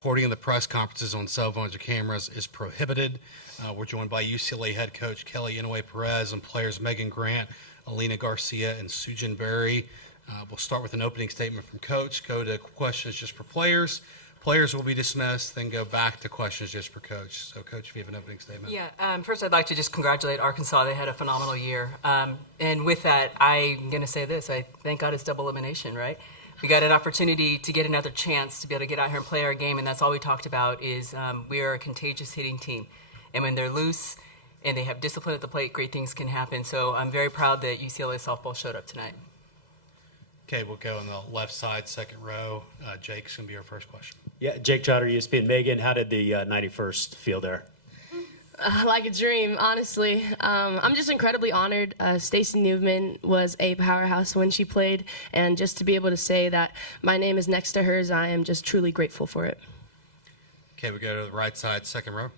Recording of the press conferences on cell phones or cameras is prohibited. We're joined by UCLA head coach Kelly Inouye-Perez and players Megan Grant, Aleena, Garcia, and Soo-Jin Berry. We'll start with an opening statement from Coach, go to questions just for players. Players will be dismissed, then go back to questions just for Coach. So, Coach, if you have an opening statement. Yeah, first I'd like to just congratulate Arkansas. They had a phenomenal year. And with that, I'm going to say this. I thank God it's double elimination, right? We got an opportunity to get another chance to be able to get out here and play our game, and that's all we talked about is we are a contagious hitting team. And when they're loose and they have discipline at the plate, great things can happen. So I'm very proud that UCLA softball showed up tonight. Okay, we'll go on the left side, second row. Jake's going to be our first question. Yeah, Jake Trotter, ESPN. Megan, how did the 91st feel there? Like a dream, honestly. I'm just incredibly honored. Stacey Newman was a powerhouse when she played, and just to be able to say that my name is next to hers, I am just truly grateful for it. Okay, we go to the right side, second row.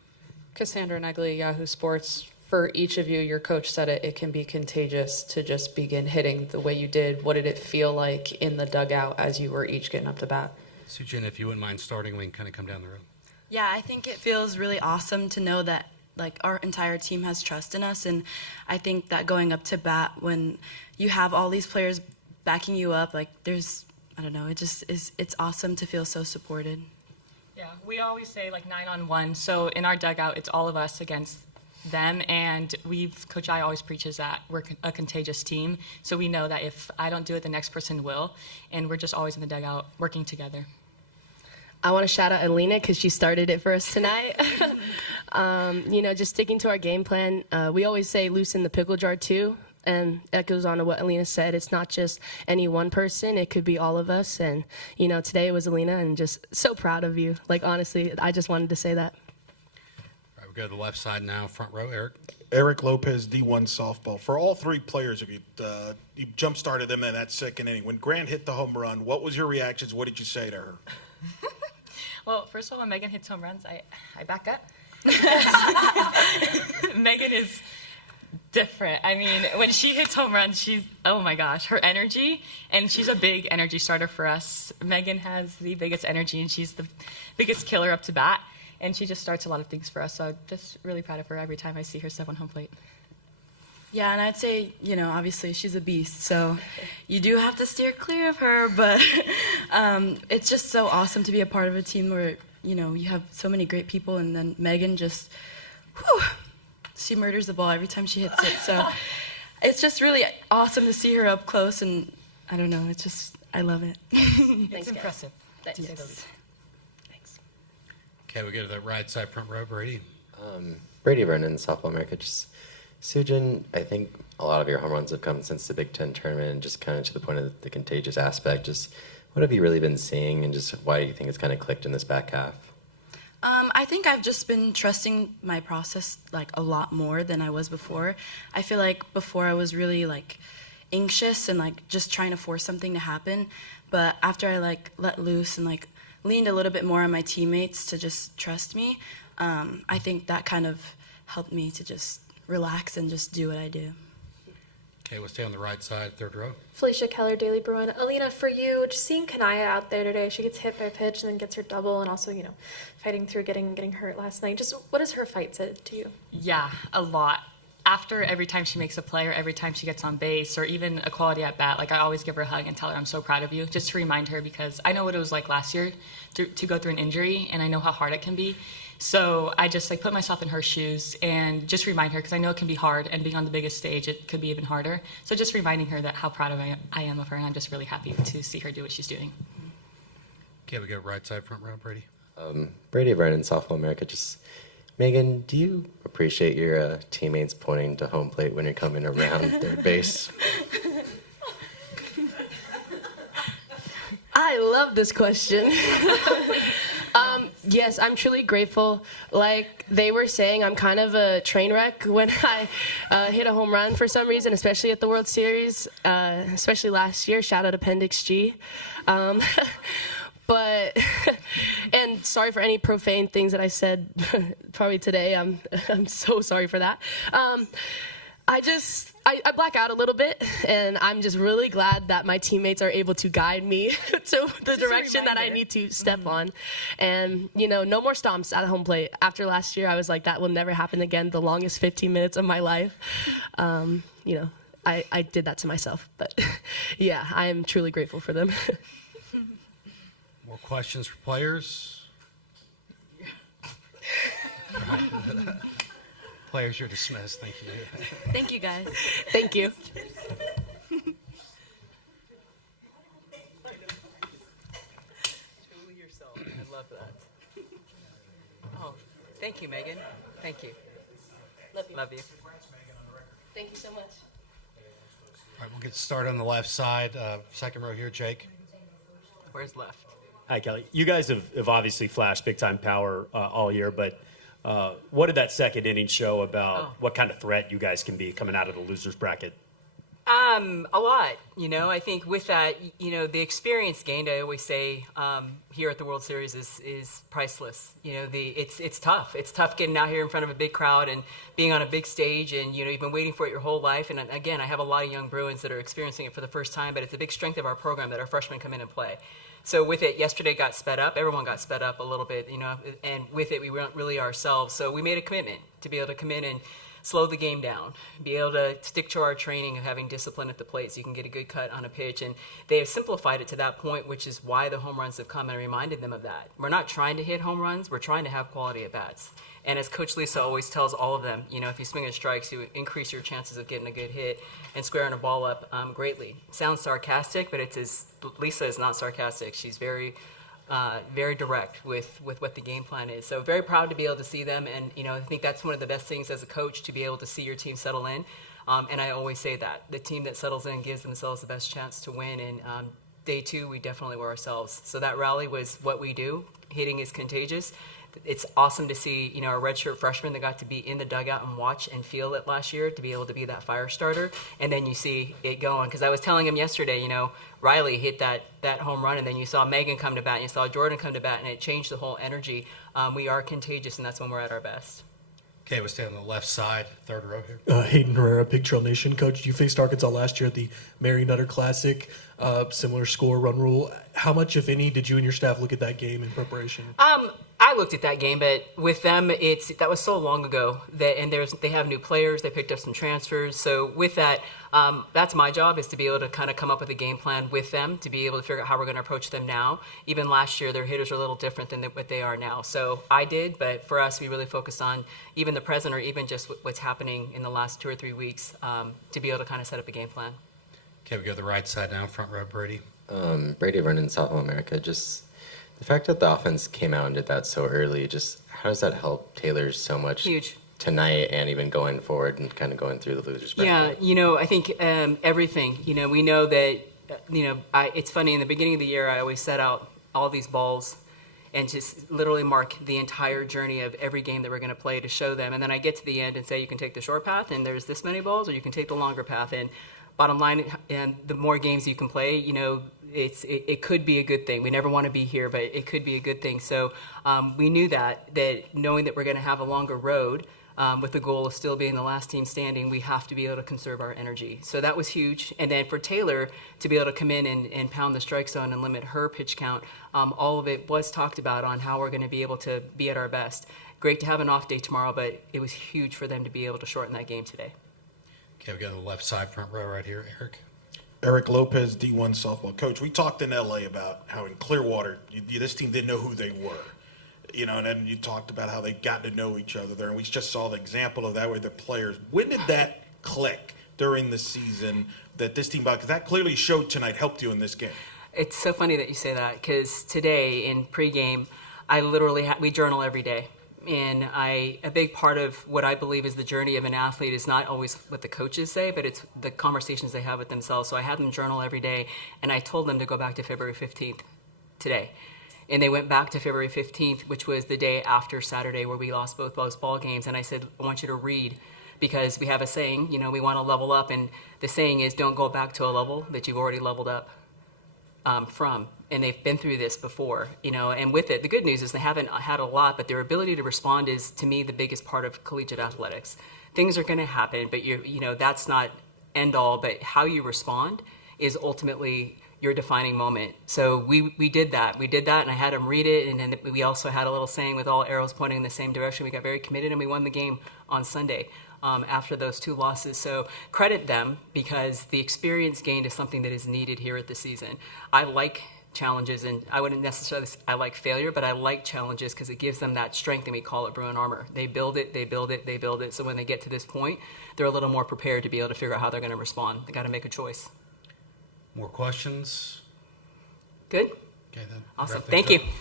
Cassandra Negley, Yahoo Sports. For each of you, your coach said it can be contagious to just begin hitting the way you did. What did it feel like in the dugout as you were each getting up to bat? Soo-Jin, if you wouldn't mind starting, we can kind of come down the road. Yeah, I think it feels really awesome to know that our entire team has trust in us, and I think that going up to bat when you have all these players backing you up, I don't know, it's awesome to feel so supported. Yeah, we always say 9-on-1, so in our dugout it's all of us against them, and Coach I always preaches that we're a contagious team, so we know that if I don't do it, the next person will, and we're just always in the dugout working together. I want to shout out Aleena because she started it for us tonight. Just sticking to our game plan. We always say loosen the pickle jar too, and that goes on to what Aleena said. It's not just any one person. It could be all of us. And, today it was Aleena, and just so proud of you. Honestly, I just wanted to say that. All right, we go to the left side now, front row, Eric. Eric Lopez, D1 softball. For all three players, if you jump-started them in that second inning, when Grant hit the home run, what was your reactions? What did you say to her? Well, first of all, when Megan hits home runs, I back up. Megan is different. I mean, when she hits home runs, oh my gosh, her energy, and she's a big energy starter for us. Megan has the biggest energy, and she's the biggest killer up to bat, and she just starts a lot of things for us, so I'm just really proud of her every time I see her step on home plate. Yeah, and I'd say, obviously she's a beast, so you do have to steer clear of her, but it's just so awesome to be a part of a team where, you have so many great people, and then Megan just, she murders the ball every time she hits it, so it's just really awesome to see her up close, and I don't know, I love it. It's impressive. Yes. Thanks. Okay, we go to the right side, front row, Brady. Brady Vernon, Softball America. Soo-Jin, I think a lot of your home runs have come since the Big Ten tournament, and just kind of to the point of the contagious aspect. Just what have you really been seeing, and just why do you think it's kind of clicked in this back half? I think I've just been trusting my process a lot more than I was before. I feel like before I was really anxious and just trying to force something to happen, but after I let loose and leaned a little bit more on my teammates to just trust me, I think that kind of helped me to just relax and just do what I do. Okay, we'll stay on the right side, third row. Felicia Keller, Daily Bruin. Aleena, for you, just seeing Kanaya out there today, she gets hit by a pitch and then gets her double, and also, fighting through getting hurt last night. Just what has her fight said to you? Yeah, a lot. After every time she makes a play or every time she gets on base or even a quality at bat, I always give her a hug and tell her I'm so proud of you, just to remind her, because I know what it was like last year to go through an injury, and I know how hard it can be. So I just put myself in her shoes and just remind her, because I know it can be hard, and being on the biggest stage, it could be even harder. So just reminding her that how proud I am of her, and I'm just really happy to see her do what she's doing. Okay, we go right side, front row, Brady. Brady Vernon, Softball America. Megan, do you appreciate your teammates pointing to home plate when you're coming around third base? I love this question. Yes, I'm truly grateful. Like they were saying, I'm kind of a train wreck when I hit a home run for some reason, especially at the World Series, especially last year. Shout out Appendix G. But, and sorry for any profane things that I said probably today. I'm so sorry for that. I I black out a little bit, and I'm just really glad that my teammates are able to guide me to the direction that I need to step on. And, no more stomps at home plate. After last year, I was like, that will never happen again, the longest 15 minutes of my life. I did that to myself. But, yeah, I am truly grateful for them. More questions for players? Players, you're dismissed. Thank you. Thank you, guys. Thank you. Truly yourself. I love that. Oh, thank you, Megan. Thank you. Love you. Love you. Thank you so much. All right, we'll get started on the left side. Second row here, Jake. Where's left? Hi, Kelly. You guys have obviously flashed big-time power all year, but what did that second inning show about what kind of threat you guys can be coming out of the losers bracket? A lot. I think with that, the experience gained, I always say, here at the World Series is priceless. It's tough. It's tough getting out here in front of a big crowd and being on a big stage, and you've been waiting for it your whole life. And again, I have a lot of young Bruins that are experiencing it for the first time, but it's a big strength of our program that our freshmen come in and play. So with it, yesterday got sped up. Everyone got sped up a little bit, and with it, we weren't really ourselves. So we made a commitment to be able to come in and slow the game down, be able to stick to our training of having discipline at the plate so you can get a good cut on a pitch. And they have simplified it to that point, which is why the home runs have come and reminded them of that. We're not trying to hit home runs. We're trying to have quality at bats. And as Coach Lisa always tells all of them, if you swing at strikes, you increase your chances of getting a good hit and squaring a ball up greatly. Sounds sarcastic, but Lisa is not sarcastic. She's very direct with what the game plan is. So very proud to be able to see them. And, I think that's one of the best things as a coach, to be able to see your team settle in. And I always say that. The team that settles in gives themselves the best chance to win. And day two, we definitely were ourselves. So that rally was what we do. Hitting is contagious. It's awesome to see, a redshirt freshman that got to be in the dugout and watch and feel it last year, to be able to be that fire starter. And then you see it going. Because I was telling him yesterday, Riley hit that home run, and then you saw Megan come to bat, and you saw Jordan come to bat, and it changed the whole energy. We are contagious, and that's when we're at our best. Okay, we'll stay on the left side, third row here. Hayden Herrera, Big Trail Nation. Coach, you faced Arkansas last year at the Mary Nutter Classic. Similar score, run rule. How much, if any, did you and your staff look at that game in preparation? I looked at that game, but with them, that was so long ago and they have new players. They picked up some transfers. So with that, that's my job, is to be able to kind of come up with a game plan with them, to be able to figure out how we're going to approach them now. Even last year, their hitters are a little different than what they are now. So I did, but for us, we really focused on even the present, or even just what's happening in the last 2 or 3 weeks, to be able to kind of set up a game plan. Okay, we go to the right side now, front row, Brady. Brady Vernon, South America. Just the fact that the offense came out and did that so early, just how does that help Taylor so much? Huge. Tonight and even going forward and kind of going through the losers bracket? Yeah, I think everything. We know that, it's funny, in the beginning of the year, I always set out all these balls and just literally mark the entire journey of every game that we're going to play to show them. And then I get to the end and say, you can take the short path and there's this many balls, or you can take the longer path. And bottom line, and the more games you can play, it could be a good thing. We never want to be here, but it could be a good thing. So we knew that knowing that we're going to have a longer road, with the goal of still being the last team standing, we have to be able to conserve our energy. So that was huge. And then for Taylor to be able to come in and pound the strike zone and limit her pitch count, all of it was talked about on how we're going to be able to be at our best. Great to have an off day tomorrow, but it was huge for them to be able to shorten that game today. Okay, we go to the left side, front row right here, Eric. Eric Lopez, D1 softball coach. We talked in LA about how in Clearwater, this team didn't know who they were. And then you talked about how they got to know each other there, and we just saw the example of that with the players. When did that click during the season that this team, because that clearly showed tonight, helped you in this game? It's so funny that you say that, because today in pregame, I literally we journal every day. And a big part of what I believe is the journey of an athlete is not always what the coaches say, but it's the conversations they have with themselves. So I had them journal every day, and I told them to go back to February 15th today. And they went back to February 15th, which was the day after Saturday where we lost both those ball games. And I said, I want you to read, because we have a saying, we want to level up. And the saying is, don't go back to a level that you've already leveled up from. And they've been through this before, and with it, the good news is they haven't had a lot, but their ability to respond is, to me, the biggest part of collegiate athletics. Things are going to happen, but that's not end all, but how you respond is ultimately your defining moment. So we did that. We did that, and I had him read it, and then we also had a little saying with all arrows pointing in the same direction. We got very committed, and we won the game on Sunday after those 2 losses. So credit them, because the experience gained is something that is needed here at the season. I like challenges, and I wouldn't necessarily I like failure, but I like challenges because it gives them that strength, and we call it Bruin armor. They build it, they build it, they build it. So when they get to this point, they're a little more prepared to be able to figure out how they're going to respond. They got to make a choice. More questions? Good? Okay, then. Awesome. Wrap things Thank up. you.